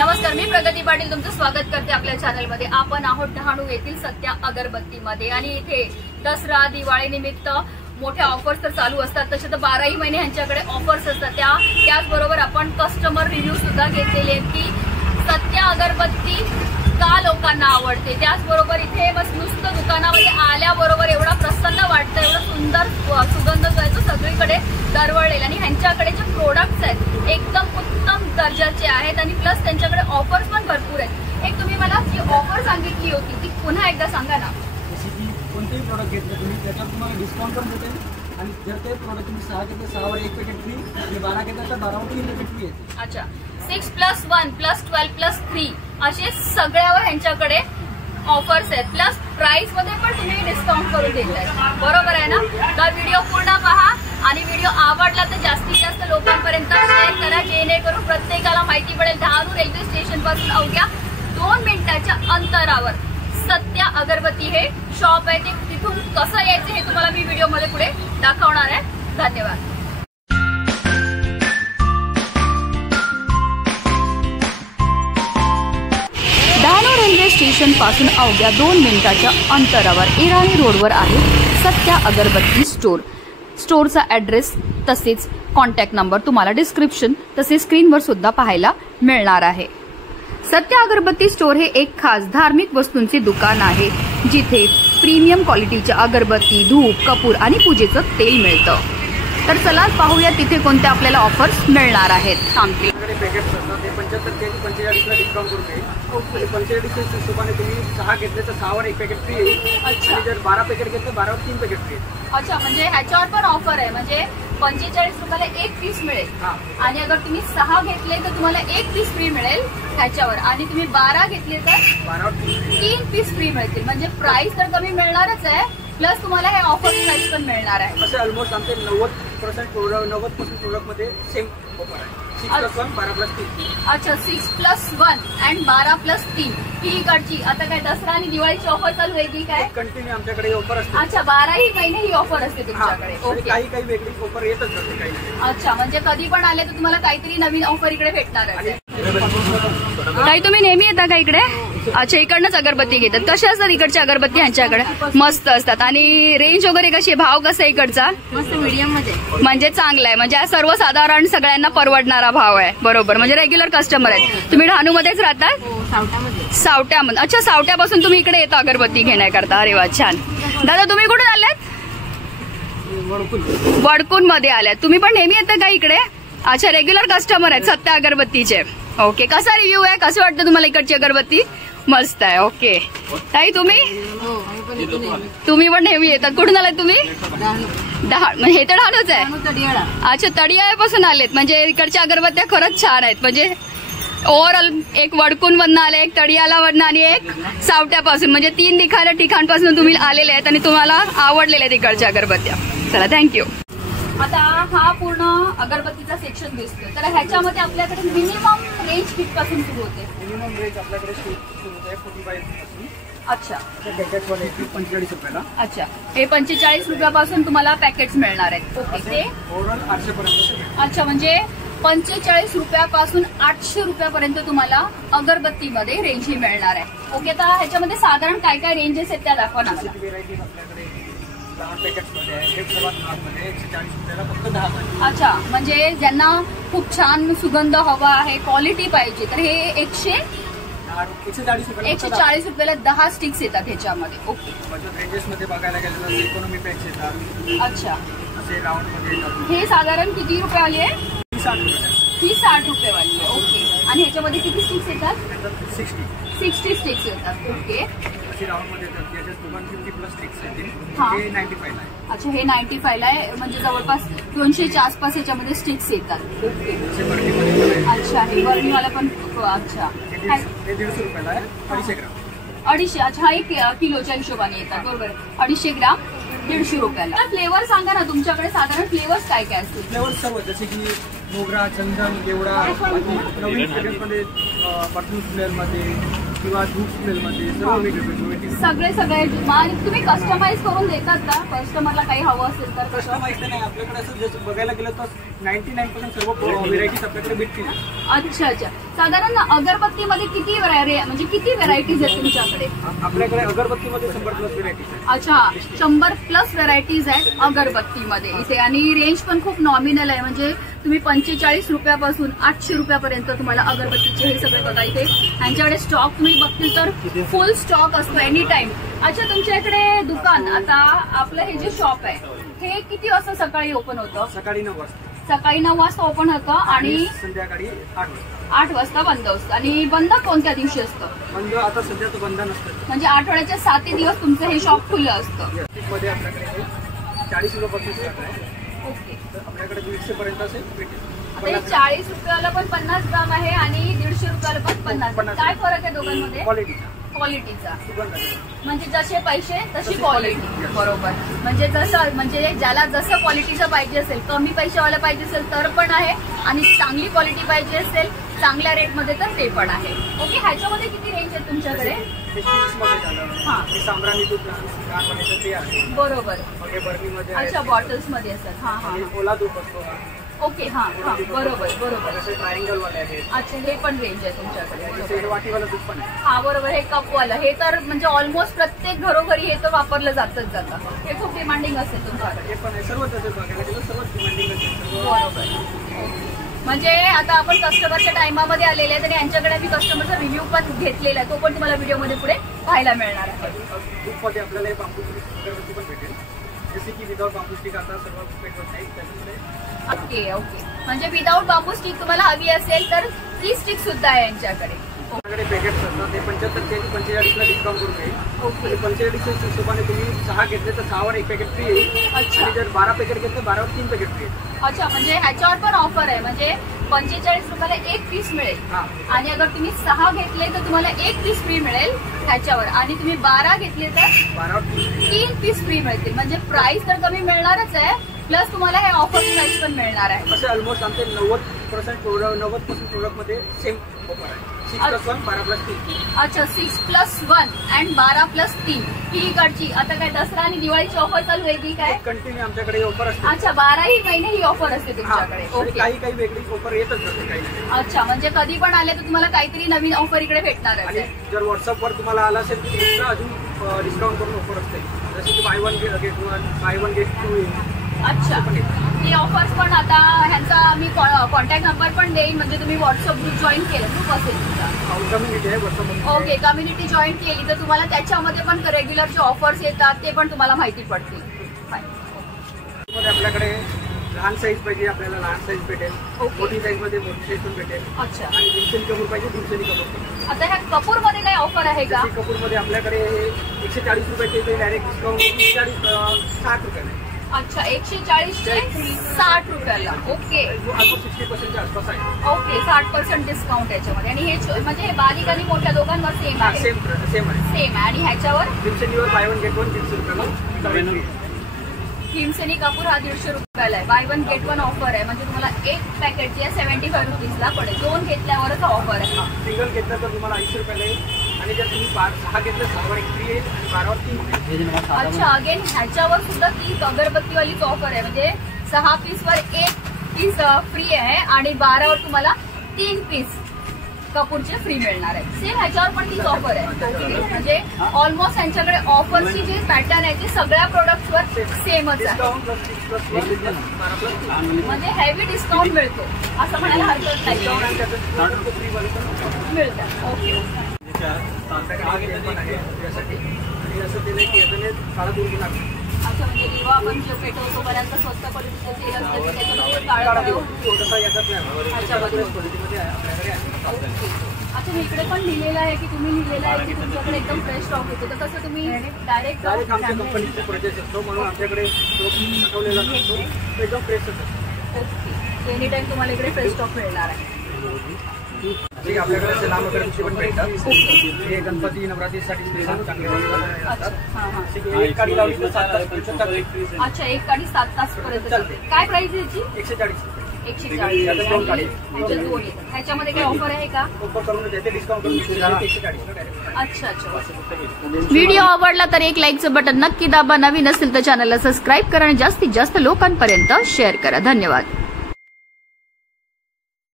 नमस्कार, मी प्रगती पाटील तुमचं स्वागत करते आपल्या चॅनलमध्ये। आपण आहोत डहाणू येथील सत्या अगरबत्तीमध्ये आणि इथे दसरा दिवाळी निमित्त मोठ्या ऑफर्स तर चालू असतात, तसे तर 12ही महिने यांच्याकडे ऑफर्स असतात। त्याचबरोबर आपण कस्टमर रिव्ह्यू सुद्धा घेतलेले आहेत की सत्या अगरबत्ती का लोकांना आवडते। त्याचबरोबर इथे बस नुसतं दुकानामध्ये आल्याबरोबर एवढा प्रसन्न वाटतं, एवढा सुंदर सुगंध जो आहे तो सगळीकडे दरवळलेला आणि ह्यांच्याकडे जे प्रोडक्ट्स आहेत एकदम उत्तम दर्जाचे आहेत आणि प्लस त्यांच्याकडे ऑफर्स पण भरपूर आहेत। एक तुम्ही मला जी ऑफर सांगितली होती ती पुन्हा एकदा सांगा ना। जसे की कोणतेही प्रोडक्ट घेतलं तुम्ही त्याच्यावर तुम्हाला डिस्काउंट पण भेटेल आणि जर ते प्रोडक्ट तुम्ही 6 घेतले 6 वर 1 पॅकेट फ्री आणि 12 घेतलं तर 12 वर 3 पॅकेट फ्री येते। अच्छा, 6+1+12+3 असे सगळ्यावर ह्यांच्याकडे ऑफर्स आहेत, प्लस प्राइस मध्ये पण तुम्ही डिस्काउंट करून देताय, बरोबर आहे ना। तर व्हिडिओ पूर्ण पहा आणि व्हिडिओ आवडला तर जास्तीत जास्त लोकांपर्यंत शेअर करा, जेणेकरून प्रत्येकाला माहिती पडेल। डहाणू रेल्वे स्टेशन पासून अवघ्या 2 मिनिटाच्या अंतरावर सत्या अगरबत्ती हे शॉप आहे। ते तिथून कसं यायचं हे तुम्हाला मी व्हिडिओ मध्ये पुढे दाखवणार आहे। धन्यवाद। डहाणू रेल्वे स्टेशन पासून अवघ्या 2 मिनिटाच्या अंतरावर इराणी रोडवर आहे सत्या अगरबत्ती स्टोर। स्टोरचा ॲड्रेस तसेच कॉन्टॅक्ट नंबर तुम्हाला डिस्क्रिप्शन तसेच स्क्रीनवर सुद्धा पाहायला मिळणार आहे। सत्या अगरबत्ती स्टोर हे एक खास धार्मिक वस्तूंचे दुकान आहे, जिथे प्रीमियम क्वालिटीच्या अगरबत्ती, धूप, कपूर आणि पूजेचं तेल मिळतं। तर चला पाहूया तिथे कोणत्या आपल्याला ऑफर्स मिळणार आहेत। सांगते पॅकेट्स असतात ते 75 ते 45 ला डिस्काउंट करून देईल। आणि 45 च्या हिशोबाने तुम्ही 6 घेतले तर 6 वर 1 पॅकेट फ्री येईल आणि जर 12 पॅकेट घेतले 12 वर 3 पॅकेट फ्री येईल। अच्छा, म्हणजे ह्याच्यावर पण ऑफर आहे, म्हणजे 45 रुपयाला 1 पीस मिळेल आणि अगर तुम्ही 6 घेतले तर तुम्हाला 1 पीस फ्री मिळेल ह्याच्यावर आणि तुम्ही 12 घेतले तर 12 वर 3 पीस फ्री मिळतील। म्हणजे प्राइस तर कमी मिळणारच आहे, प्लस तुम्हाला हे ऑफर प्राइस पण मिळणार आहे। असे ऑलमोस्ट आमचे 90% प्रोडक्ट मध्ये सेम ऑफर आहे। 6+1 12+3। अच्छा, 6+1 and 12+3 ही इकडची। आता काय दसरा आणि दिवाळीची ऑफर चालू आहे की काय? कंटिन्यू आमच्याकडे ऑफर असते। अच्छा, 12ही महिने ही ऑफर असते तुमच्याकडे। ओके, काही वेगळी ऑफर येतच असते काही। अच्छा, म्हणजे कधी पण आले तर तुम्हाला काहीतरी नवीन ऑफर इकडे भेटणार आहे। काही तुम्ही नेहमी येता का इकडे? अच्छा, इकडनंच अगरबत्ती घेतात। कशा असतात इकडच्या अगरबत्ती? ह्यांच्याकडे मस्त असतात आणि रेंज वगैरे कशी आहे? भाव कसा आहे इकडचा? मस्त मीडियम मध्ये, म्हणजे चांगला आहे, म्हणजे सर्वसाधारण सगळ्यांना परवडणारा भाव आहे, बरोबर। म्हणजे रेग्युलर कस्टमर आहेत। तुम्ही डहाणू मध्येच राहतात? सावट्यामध्ये। अच्छा, सावट्यापासून तुम्ही इकडे येता अगरबत्ती घेण्याकरता? अरे वा, छान। दादा तुम्ही कुठून आलात? वडकून मध्ये आल्यात। तुम्ही पण नेहमी येता का इकडे? अच्छा, रेग्युलर कस्टमर आहेत सत्या अगरबत्तीचे। ओके, कसा रिव्ह्यू आहे? कसं वाटतं तुम्हाला इकडची अगरबत्ती? मस्त आहे। ओके, ताई तुम्ही पण नेहमी येतात? कुठून आलात तुम्ही? म्हणजे हे तर डहाणूच आहे? अच्छा, तडियापासून आलेत। म्हणजे इकडच्या अगरबत्त्या खरंच छान आहेत। म्हणजे ओव्हरऑल एक वडकून मधनं आले, एक तडियाला मधनं आणि एक सावट्यापासून, म्हणजे 3 ठिकाणपासून तुम्ही आलेले आहेत आणि तुम्हाला आवडलेल्या आहेत इकडच्या अगरबत्त्या। चला, थँक्यू। आता हा पूर्ण अगरबत्तीचा सेक्शन दिसतोय, तर ह्याच्यामध्ये आपल्याकडे मिनिमम रेंज कितपासून सुरू होते? मिनिमम रेंज आपल्याकडे सुरू होते 45 पासून। अच्छा, पॅकेट वाले 45 रुपयाला। अच्छा, हे 45 रुपयापासून तुम्हाला पॅकेट्स मिळणार आहेत। ओके, ते ओव्हरऑल 800 पर्यंत। अच्छा, म्हणजे 45 रुपयापासून 800 रुपयापर्यंत तुम्हाला अगरबत्तीमध्ये रेंज ही मिळणार आहे। ओके, तर ह्याच्यामध्ये साधारण काय काय रेंजेस आहेत त्या दाखवा ना मला। अच्छा, म्हणजे ज्यांना खूप छान सुगंध हवा आहे, क्वालिटी पाहिजे, तर हे 140 रुपयाला 10 स्टिक्स येतात ह्याच्यामध्ये। ओके, रेंजेस मध्ये बघायला गेलं तर इकॉनॉमी पॅक्स येतात। अच्छा, असे राऊंड मध्ये हे साधारण किती रुपयावाली आहे? 60 रुपये। ही 60 रुपयेवाली आहे। ओके, आणि ह्याच्यामध्ये किती स्टिक्स येतात? 60 स्टिक्स येतात। ओके, राऊंड मध्ये 150+ स्टिक्स येतील। हा, हे 95 ला आहे। अच्छा, हे 95 ला आहे, म्हणजे जवळपास 200च्या आसपास ह्याच्यामध्ये स्टिक्स येतात। ओके, अच्छा, हे बर्नीवाला पण। अच्छा, हे 150 रुपयाला आहे, 250 ग्राम। 250, अच्छा, हा 1 किलोच्या हिशोबाने येतात, बरोबर। 250 ग्राम 150 रुपयाला। फ्लेवर सांगा ना, तुमच्याकडे साधारण फ्लेवर्स काय काय असतील? फ्लेवर सर्व, जसे की मोगरा, चंदन, देवडा, नवीन सेगमेंटमध्ये परफ्यूम स्मेलमध्ये किंवा धूप स्मेलमध्ये सर्व वेगवेगळे सगळे तुम्ही कस्टमाइज करून देतात का? कस्टमरला काही हवं असेल तर? कस्टमाइज नाही, आपल्याकडे असं जसं बघायला गेलं तर 99% सर्व व्हेरायटीज आपल्याकडे भेटतील. अच्छा. साधारण अगरबत्तीमध्ये किती व्हेरायटीज आहेत तुमच्याकडे? आपल्याकडे अगरबत्तीमध्ये 100+ व्हेरायटीज आहेत. अच्छा, 100+ व्हेरायटीज आहेत अगरबत्तीमध्ये इथे, आणि रेंज पण खूप नॉमिनल आहे. म्हणजे तुम्ही 45 रुपयापासून 800 रुपयापर्यंत तुम्हाला अगरबत्तीचे हे सगळे बघा इथे. यांच्याकडे स्टॉक तुम्ही बघतील तर फुल स्टॉक असतो एनी टाइम. अच्छा, तुमच्या इकडे दुकान, आता आपलं हे जे शॉप आहे हे किती वाजता सकाळी ओपन होतं? सकाळी 9 वाजता. सकाळी 9 वाजता ओपन होतं आणि संध्याकाळी 8 वाजता बंद असतं. आणि बंद कोणत्या दिवशी असतं? बंद आता सध्या तर बंद नसतं. म्हणजे आठवड्याच्या 7 दिवस तुमचं हे शॉप खुलं असतं. मध्ये आपल्याकडे 40 रुपयापासून स्टार्ट आहे. ओके. तर आपल्याकडे 150 पर्यंत असेल भेटेल. आता हे 40 रुपयाला पण 50 ग्राम आहे आणि 150 रुपयाला पण 50. काय फरक आहे दोघांमध्ये? क्वालिटीचा. म्हणजे जसे पैसे तशी क्वालिटी. बरोबर. म्हणजे ज्याला जसं क्वालिटीचं पाहिजे असेल, कमी पैशावाला पाहिजे असेल तर पण आहे, आणि चांगली क्वालिटी पाहिजे असेल चांगल्या रेटमध्ये तर ते पण आहे. ओके. ह्याच्यामध्ये किती रेंज आहे तुमच्याकडे? साम्राणी दूध ते आहे. बरोबर. बर्नीमध्ये. अच्छा, बॉटल्स मध्ये असतात. हा. ओला दूध असतो. ओके. हा. बरोबर. असे ट्रायंगल वाले आहेत. अच्छा, हे पण रेंज आहे तुमच्याकडे. वाटीवाला दूध पण आहे. हा, बरोबर. हे कपवाला, हे तर म्हणजे ऑलमोस्ट प्रत्येक घरोघरी हे तर वापरलं जातं. हे खूप डिमांडिंग असेल तुमच्याकडे. हे पण आहे. सर्वच असेल बघायला गेलं सर्वच डिमांडिंग असेल. बरोबर. म्हणजे आता आपण कस्टमरच्या टायमामध्ये आलेले आहेत आणि यांच्याकडे मी कस्टमरचा रिव्ह्यू पण घेतलेला आहे, तो पण तुम्हाला व्हिडिओमध्ये पुढे पाहायला मिळणार आहे. दूधमध्ये आपल्याला हे बांबू अगरबत्ती पण भेटेल, जसे की विदाउट बांबू स्टिक आता सर्व भेटत नाही त्याच्यामध्ये. ओके. म्हणजे विदाउट बांबू स्टिक तुम्हाला हवी असेल तर ती स्टिक सुद्धा आहे यांच्याकडे. आपल्याकडे पॅकेट्स असतात, ते 75 आणि 45ला डिस्काउंट करून येईल. आणि 45च्या हिशोबाने तुम्ही 6 घेतले तर 6वर 1 पॅकेट फ्री येईल. आणि जर 12 पॅकेट घेतले 12वर 3 पॅकेट फ्री येईल. अच्छा, म्हणजे ह्याच्यावर पण ऑफर आहे. म्हणजे 45 रुपयाला 1 पीस मिळेल, आणि अगर तुम्ही 6 घेतले तर तुम्हाला 1 पीस फ्री मिळेल ह्याच्यावर, आणि तुम्ही 12 घेतले तर 12 3 पीस फ्री मिळतील. म्हणजे प्राइस तर कमी मिळणारच आहे, प्लस तुम्हाला हे ऑफर प्राइस पण मिळणार आहे. असे ऑलमोस्ट आमचे 90% प्रोडक्ट मध्ये सेम ऑफर आहे. 6+1 12+3. अच्छा, 6+1 and 12+3 ही इकडची. आता काय दसरा आणि दिवाळीची ऑफर चालू आहे की काय? कंटिन्यू आमच्याकडे ऑफर असते. अच्छा, 12ही महिने ही ऑफर असते तुमच्याकडे. ओके. काही वेगळी ऑफर येतच असते काही. अच्छा, म्हणजे कधी पण आले तर तुम्हाला काहीतरी नवीन ऑफर इकडे भेटणार आहे. आणि जर व्हॉट्सअपवर तुम्हाला आला असेल तर एक्स्ट्रा अजून डिस्काउंट करून ऑफर असते, जसे की बाय वन गेट 2. अच्छा, ही ऑफर्स पण आता ह्यांचा मी कॉन्टॅक्ट नंबर पण देईन, म्हणजे तुम्ही व्हॉट्सअप ग्रुप जॉईन केलं, ग्रुप असेल तुमचा. कम्युनिटी आहे व्हॉट्सअप. ओके. कम्युनिटी जॉईन केली तर तुम्हाला त्याच्यामध्ये पण रेग्युलर जे ऑफर्स येतात ते पण तुम्हाला माहिती पडतील. आपल्याकडे लहान साईज पाहिजे आपल्याला लहान साईज भेटेल, मोठी साईज मध्ये मोठी साईज पण भेटेल. अच्छा. आणि दिवसेनी कपूर पाहिजे दिवसेनी कपूर. आता ह्या कपूर मध्ये काही ऑफर आहे का? कपूर मध्ये आपल्याकडे 140 रुपयाचे डायरेक्ट डिस्काउंट 60 रुपयाला. अच्छा, 140 ते 60 रुपयाला. ओके. ऑलमोस्ट 60%च्या आसपास आहे. ओके, 60% डिस्काउंट याच्यामध्ये. आणि हे म्हणजे बारीक आणि मोठ्या दोघांवर सेम आहे? सेम आहे. आणि ह्याच्यावर भीमसेनीवर बाय वन गेट 1 150 रुपयाला. भीमसेनी कपूर हा 150 रुपयाला आहे. बाय वन गेट 1 ऑफर आहे. म्हणजे तुम्हाला एक पॅकेट जे 75 रुपीजला पडेल. 2 घेतल्यावरच ऑफर आहे. सिंगल घेतलं तर तुम्हाला 80 रुपयाला येईल, आणि जर तुम्ही 6 घेतलं 6वर 1 फ्री येईल आणि 12वर 3. अच्छा, अगेन ह्याच्यावर सुद्धा ती अगरबत्तीवालीच ऑफर आहे. म्हणजे 6 पीसवर 1 पीस फ्री आहे आणि 12वर तुम्हाला 3 पीस कपूरचे फ्री मिळणार आहे. सेम ह्याच्यावर पण तीच ऑफर आहे. म्हणजे ऑलमोस्ट यांच्याकडे ऑफरची जी पॅटर्न आहे ती सगळ्या प्रोडक्ट्सवर सेमच आहे. म्हणजे हेवी डिस्काउंट मिळतो असं म्हणायला हरकत नाही. मिळतं. ओके. अच्छा, म्हणजे दिवा आपण जे पेटवतो बऱ्याचदा स्वस्त क्वालिटीचं तेल असतं की त्याच्यामध्ये काळं. अच्छा, मी इकडे पण लिहिलेलं आहे की तुम्ही लिहिलेलं आहे की तुमच्याकडे एकदम फ्रेश स्टॉक येतो, तर कसं तुम्ही डायरेक्ट आमच्या कंपनीचे प्रोजेक्ट असतो म्हणून आमच्याकडे साठवलेला नसतो, एकदम फ्रेश असतो. ओके. एनी टाइम तुम्हाला इकडे फ्रेश स्टॉक मिळणार आहे. आपल्याकडे असे लांब अगरबत्ती पण भेटतात. हे गणपती नवरात्रीसाठी चांगले असतात. एक काडी लावली तर 7 तास. अच्छा, एक काडी 7 तास पर्यंत चालते. काय प्राइस याची? 140 रुपये. 140 त्याच्यात 2 काढे. ह्याच्यात 2 येतात. ह्याच्यामध्ये काही ऑफर आहे का? ऑफर करून देते, डिस्काउंट करून 140 डायरेक्ट. अच्छा. व्हिडिओ आवडला तर एक लाईकचं बटन नक्की दाबा. नवीन असेल तर चॅनलला सबस्क्राईब करा आणि जास्तीत जास्त लोकांपर्यंत शेअर करा. धन्यवाद.